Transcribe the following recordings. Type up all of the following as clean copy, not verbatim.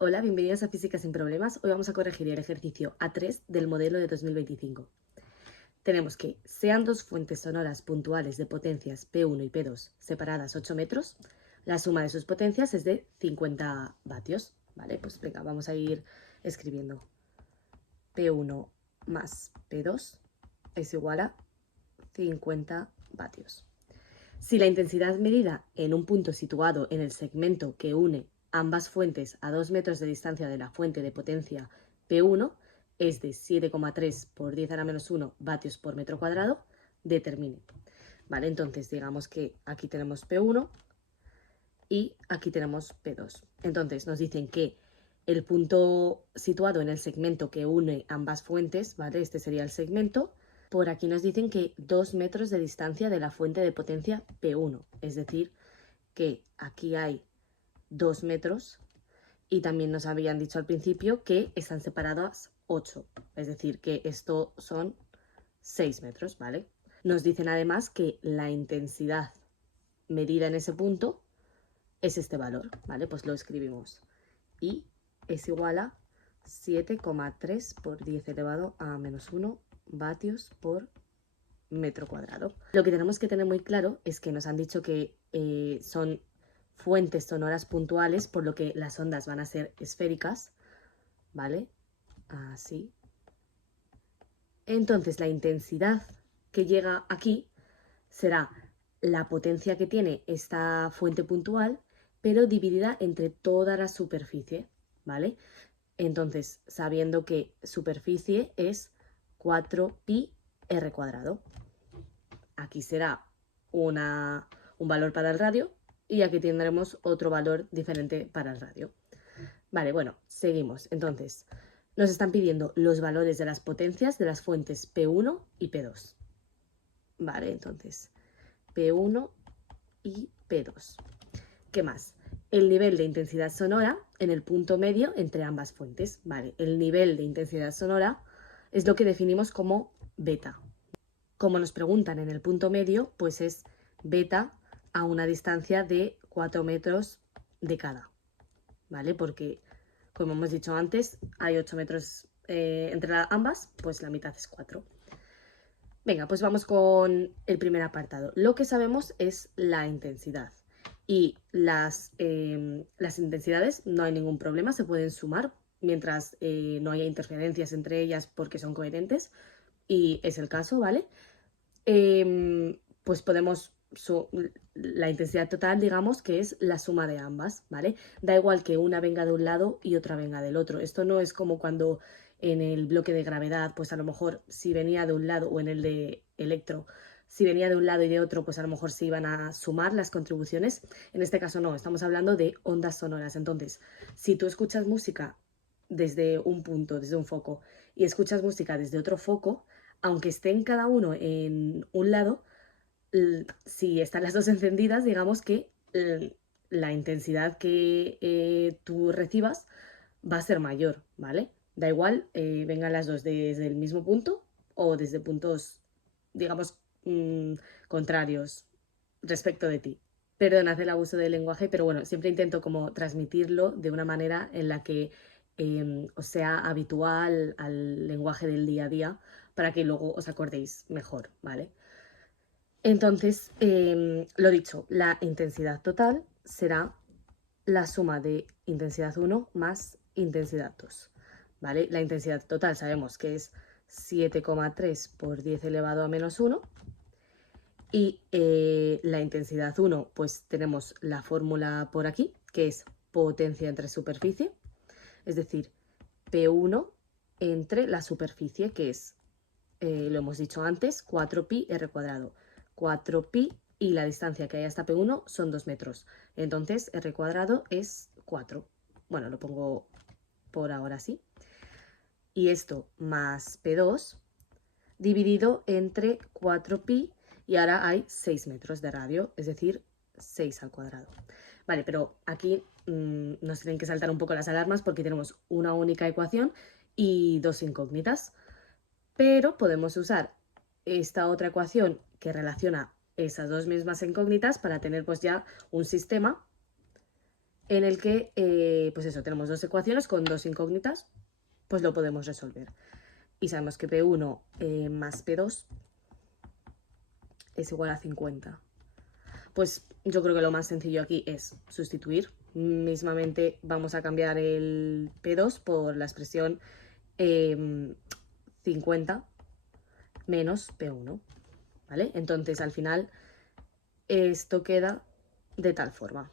Hola, bienvenidos a Física sin Problemas. Hoy vamos a corregir el ejercicio A3 del modelo de 2025. Tenemos que sean dos fuentes sonoras puntuales de potencias P1 y P2 separadas 8 metros. La suma de sus potencias es de 50 vatios. Vale, pues venga, vamos a ir escribiendo. P1 más P2 es igual a 50 vatios. Si la intensidad medida en un punto situado en el segmento que une ambas fuentes a 2 metros de distancia de la fuente de potencia P1 es de 7,3 por 10 a la menos 1 vatios por metro cuadrado, determine. Vale, entonces digamos que aquí tenemos P1 y aquí tenemos P2. Entonces nos dicen que el punto situado en el segmento que une ambas fuentes, ¿vale? Este sería el segmento. Por aquí nos dicen que 2 metros de distancia de la fuente de potencia P1, es decir, que aquí hay 2 metros y también nos habían dicho al principio que están separadas 8, es decir, que esto son 6 metros, ¿vale? Nos dicen además que la intensidad medida en ese punto es este valor, ¿vale? Pues lo escribimos. Y es igual a 7,3 por 10 elevado a menos 1 vatios por metro cuadrado. Lo que tenemos que tener muy claro es que nos han dicho que son fuentes sonoras puntuales, por lo que las ondas van a ser esféricas, ¿vale? Así. Entonces la intensidad que llega aquí será la potencia que tiene esta fuente puntual, pero dividida entre toda la superficie, ¿vale? Entonces, sabiendo que superficie es 4pi r cuadrado. Aquí será un valor para el radio y aquí tendremos otro valor diferente para el radio. Vale, bueno, seguimos. Entonces, nos están pidiendo los valores de las potencias de las fuentes P1 y P2. Vale, entonces, P1 y P2. ¿Qué más? El nivel de intensidad sonora en el punto medio entre ambas fuentes. Vale, el nivel de intensidad sonora es lo que definimos como beta. Como nos preguntan en el punto medio, pues es beta a una distancia de 4 metros de cada, ¿vale? Porque, como hemos dicho antes, hay 8 metros entre ambas, pues la mitad es 4. Venga, pues vamos con el primer apartado. Lo que sabemos es la intensidad. Y las intensidades no hay ningún problema, se pueden sumar mientras no haya interferencias entre ellas porque son coherentes. Y es el caso, ¿vale? Pues podemos, la intensidad total, digamos, que es la suma de ambas, ¿vale? Da igual que una venga de un lado y otra venga del otro. Esto no es como cuando en el bloque de gravedad, pues a lo mejor si venía de un lado o en el de electro, si venía de un lado y de otro, pues a lo mejor se iban a sumar las contribuciones. En este caso no, estamos hablando de ondas sonoras. Entonces, si tú escuchas música desde un punto, desde un foco, y escuchas música desde otro foco, aunque estén cada uno en un lado, si están las dos encendidas, digamos que la intensidad que tú recibas va a ser mayor, ¿vale? Da igual, vengan las dos desde el mismo punto o desde puntos, digamos, contrarios respecto de ti. Perdonad el abuso del lenguaje, pero bueno, siempre intento como transmitirlo de una manera en la que os sea habitual al lenguaje del día a día para que luego os acordéis mejor, ¿vale? Entonces, lo dicho, la intensidad total será la suma de intensidad 1 más intensidad 2, ¿vale? La intensidad total sabemos que es 7,3 por 10 elevado a menos 1 y la intensidad 1, pues tenemos la fórmula por aquí, que es potencia entre superficie, es decir, P1 entre la superficie, que es, lo hemos dicho antes, 4pi r cuadrado. 4pi y la distancia que hay hasta P1 son 2 metros. Entonces, r cuadrado es 4. Bueno, lo pongo por ahora así. Y esto más P2 dividido entre 4pi y ahora hay 6 metros de radio, es decir, 6 al cuadrado. Vale, pero aquí nos tienen que saltar un poco las alarmas porque tenemos una única ecuación y dos incógnitas. Pero podemos usar esta otra ecuación que relaciona esas dos mismas incógnitas para tener pues ya un sistema en el que, pues eso, tenemos dos ecuaciones con dos incógnitas, pues lo podemos resolver. Y sabemos que P1 más P2 es igual a 50. Pues yo creo que lo más sencillo aquí es sustituir. Mismamente vamos a cambiar el P2 por la expresión 50 menos P1, ¿vale? Entonces al final esto queda de tal forma.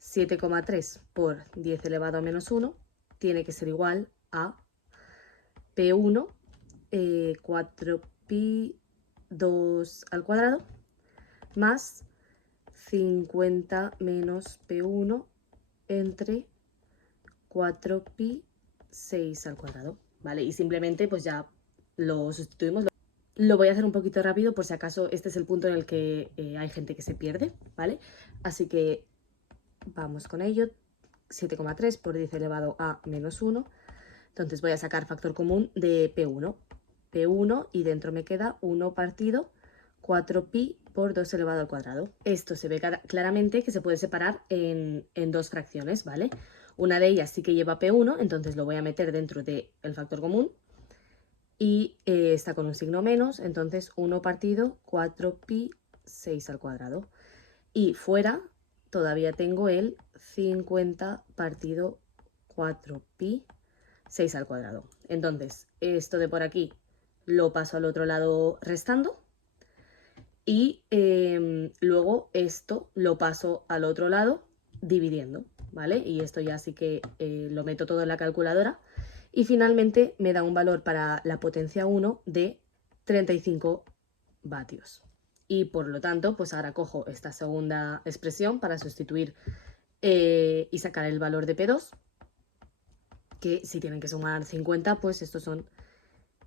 7,3 por 10 elevado a menos 1 tiene que ser igual a P1 4pi 2 al cuadrado más 50 menos P1 entre 4pi 6 al cuadrado, ¿vale? Y simplemente pues ya lo sustituimos. Lo voy a hacer un poquito rápido por si acaso este es el punto en el que hay gente que se pierde, ¿vale? Así que vamos con ello. 7,3 por 10 elevado a menos 1. Entonces voy a sacar factor común de P1. P1 y dentro me queda 1 partido 4pi por 2 elevado al cuadrado. Esto se ve claramente que se puede separar en dos fracciones, ¿vale? Una de ellas sí que lleva P1, entonces lo voy a meter dentro del factor común. Y está con un signo menos, entonces 1 partido 4pi 6 al cuadrado. Y fuera todavía tengo el 50 partido 4pi 6 al cuadrado. Entonces, esto de por aquí lo paso al otro lado restando. Y luego esto lo paso al otro lado dividiendo, ¿vale? Y esto ya sí que lo meto todo en la calculadora. Y finalmente me da un valor para la potencia 1 de 35 vatios. Y por lo tanto, pues ahora cojo esta segunda expresión para sustituir y sacar el valor de P2, que si tienen que sumar 50, pues estos son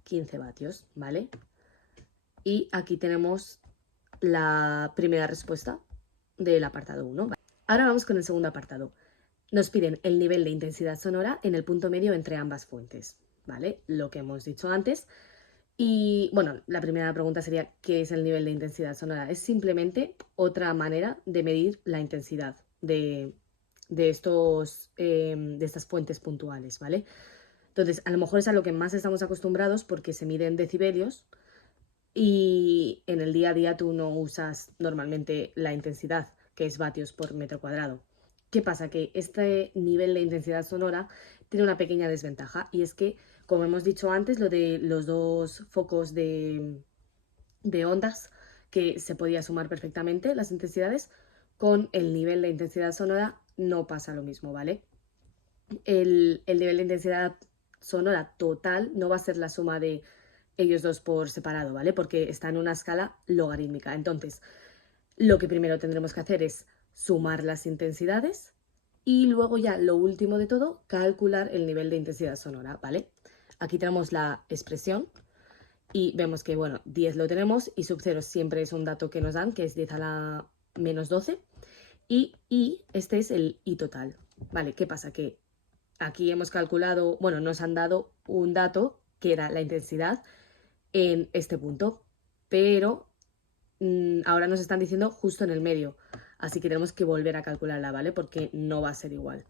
15 vatios, ¿vale? Y aquí tenemos la primera respuesta del apartado 1. Ahora vamos con el segundo apartado. Nos piden el nivel de intensidad sonora en el punto medio entre ambas fuentes, ¿vale? Lo que hemos dicho antes. Y bueno, la primera pregunta sería, ¿qué es el nivel de intensidad sonora? Es simplemente otra manera de medir la intensidad de estas fuentes puntuales, ¿vale? Entonces, a lo mejor es a lo que más estamos acostumbrados porque se mide en decibelios y en el día a día tú no usas normalmente la intensidad, que es vatios por metro cuadrado. ¿Qué pasa? Que este nivel de intensidad sonora tiene una pequeña desventaja y es que, como hemos dicho antes, lo de los dos focos de ondas, que se podía sumar perfectamente las intensidades, con el nivel de intensidad sonora no pasa lo mismo, ¿vale? El nivel de intensidad sonora total no va a ser la suma de ellos dos por separado, ¿vale? Porque está en una escala logarítmica. Entonces, lo que primero tendremos que hacer es sumar las intensidades y luego ya lo último de todo, calcular el nivel de intensidad sonora, ¿vale? Aquí tenemos la expresión y vemos que, bueno, 10 lo tenemos y sub 0 siempre es un dato que nos dan, que es 10 a la menos 12 y este es el I total, ¿vale? ¿Qué pasa? Que aquí hemos calculado, bueno, nos han dado un dato que era la intensidad en este punto, pero ahora nos están diciendo justo en el medio, así que tenemos que volver a calcularla, ¿vale? Porque no va a ser igual.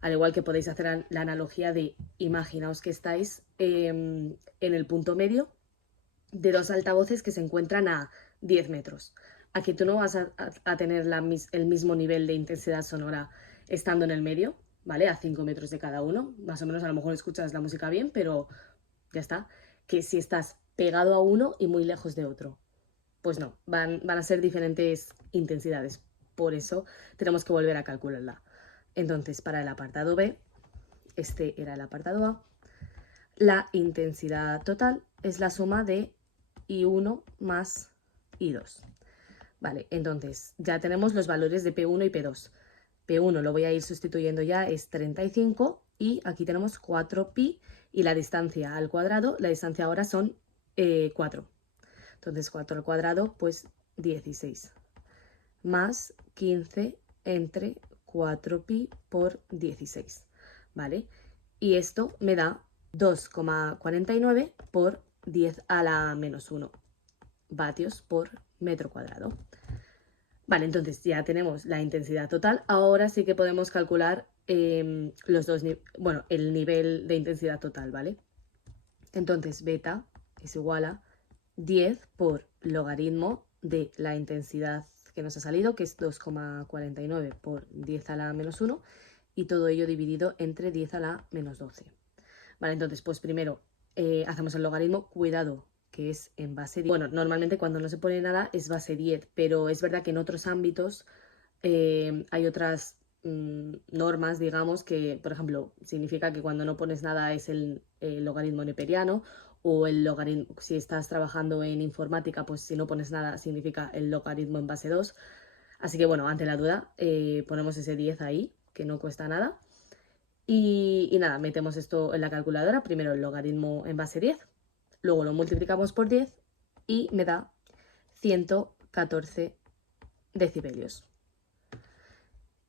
Al igual que podéis hacer la analogía de, imaginaos que estáis en el punto medio de dos altavoces que se encuentran a 10 metros. Aquí tú no vas a tener el mismo nivel de intensidad sonora estando en el medio, ¿vale? A 5 metros de cada uno. Más o menos a lo mejor escuchas la música bien, pero ya está. Que si estás pegado a uno y muy lejos de otro. Pues no, van a ser diferentes intensidades. Por eso tenemos que volver a calcularla. Entonces, para el apartado B, este era el apartado A, la intensidad total es la suma de I1 más I2. Vale, entonces ya tenemos los valores de P1 y P2. P1 lo voy a ir sustituyendo ya, es 35 y aquí tenemos 4pi y la distancia al cuadrado, la distancia ahora son 4. Entonces 4 al cuadrado, pues 16. Más 15 entre 4pi por 16. ¿Vale? Y esto me da 2,49 por 10 a la menos 1 vatios por metro cuadrado. Vale, entonces ya tenemos la intensidad total. Ahora sí que podemos calcular el nivel de intensidad total, ¿vale? Entonces beta es igual a 10 por logaritmo de la intensidad que nos ha salido, que es 2,49 por 10 a la menos 1, y todo ello dividido entre 10 a la menos 12. Vale, entonces pues primero hacemos el logaritmo, cuidado, que es en base 10. Bueno, normalmente cuando no se pone nada es base 10, pero es verdad que en otros ámbitos hay otras normas, digamos, que, por ejemplo, significa que cuando no pones nada es el logaritmo neperiano, o el logaritmo, si estás trabajando en informática, pues si no pones nada significa el logaritmo en base 2. Así que bueno, ante la duda, ponemos ese 10 ahí, que no cuesta nada. Y nada, metemos esto en la calculadora, primero el logaritmo en base 10, luego lo multiplicamos por 10 y me da 114 decibelios.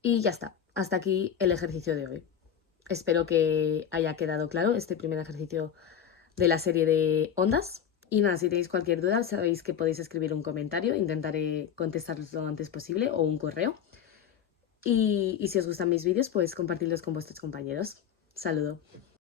Y ya está, hasta aquí el ejercicio de hoy. Espero que haya quedado claro este primer ejercicio de la serie de ondas. Y nada, si tenéis cualquier duda, sabéis que podéis escribir un comentario, intentaré contestaros lo antes posible, o un correo. Y si os gustan mis vídeos, pues compartirlos con vuestros compañeros. Saludo.